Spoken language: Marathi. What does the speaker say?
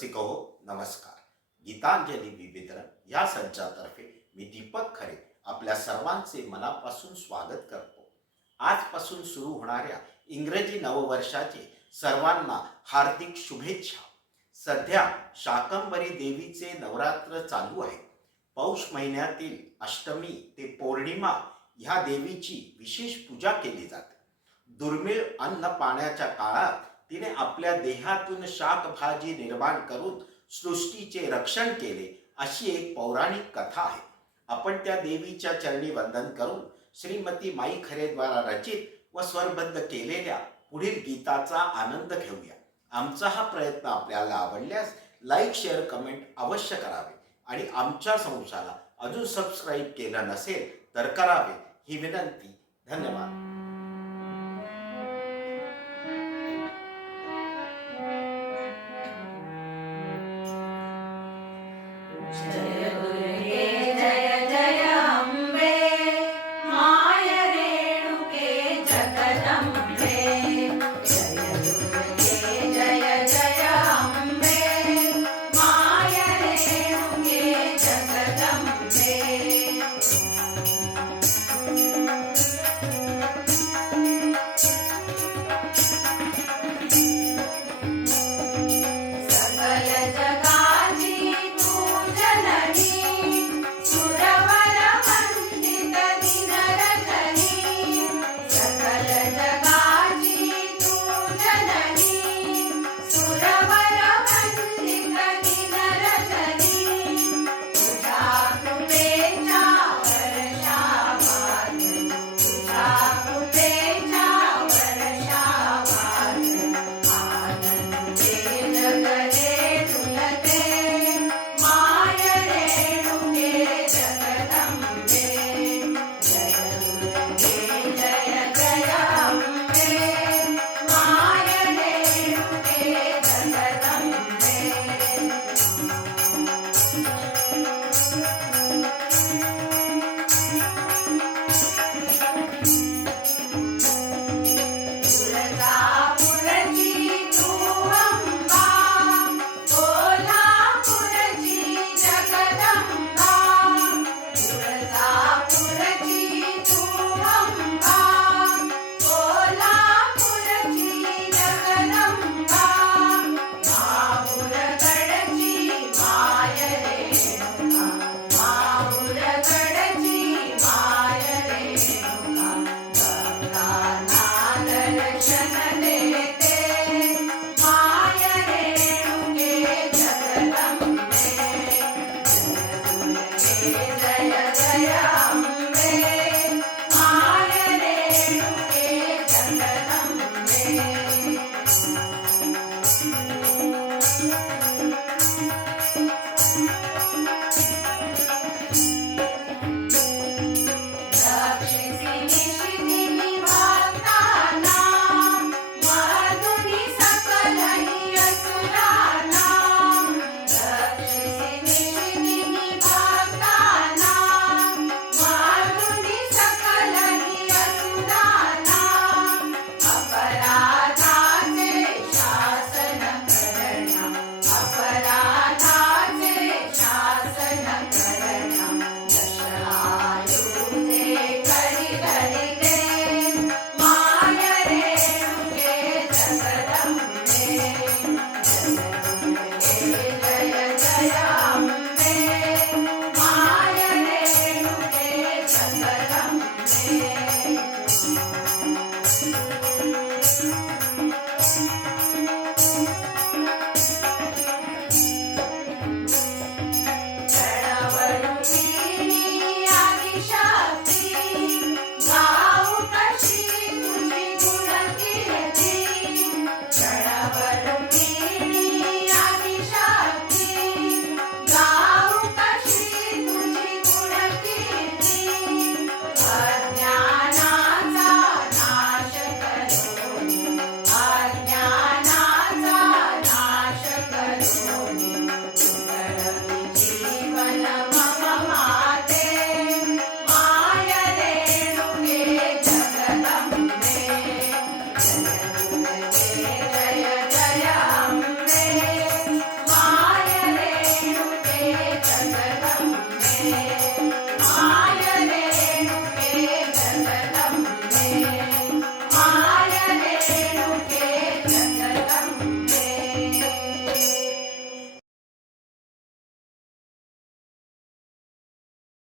रसिक हो, नमस्कार. गीतांजली विविधरण या संचातर्फे मी दीपक खरे आपल्या सर्वांचे मनापासून स्वागत करतो. आजपासून सुरू होणाऱ्या इंग्रजी नववर्षाचे सर्वांना हार्दिक शुभेच्छा. सध्या शाकंभरी देवीचे नवरात्र चालू आहे. पौष महिन्यातील अष्टमी ते पौर्णिमा ह्या देवीची विशेष पूजा केली जाते. दुर्मिळ अन्न पाण्याच्या काळात तिने आपल्या देहातून शाकभाजी निर्माण करून सृष्टीचे रक्षण केले अशी एक पौराणिक कथा आहे. आपण त्या देवीच्या चरणी वंदन करून श्रीमती माई खरेद्वारा रचित व स्वरबद्ध केलेल्या पुढील गीताचा आनंद घेऊया. आमचा हा प्रयत्न आपल्याला आवडल्यास लाईक शेअर कमेंट अवश्य करावे आणि आमच्या संस्थाला अजून सबस्क्राईब केलं नसेल तर करावे ही विनंती. धन्यवाद. जय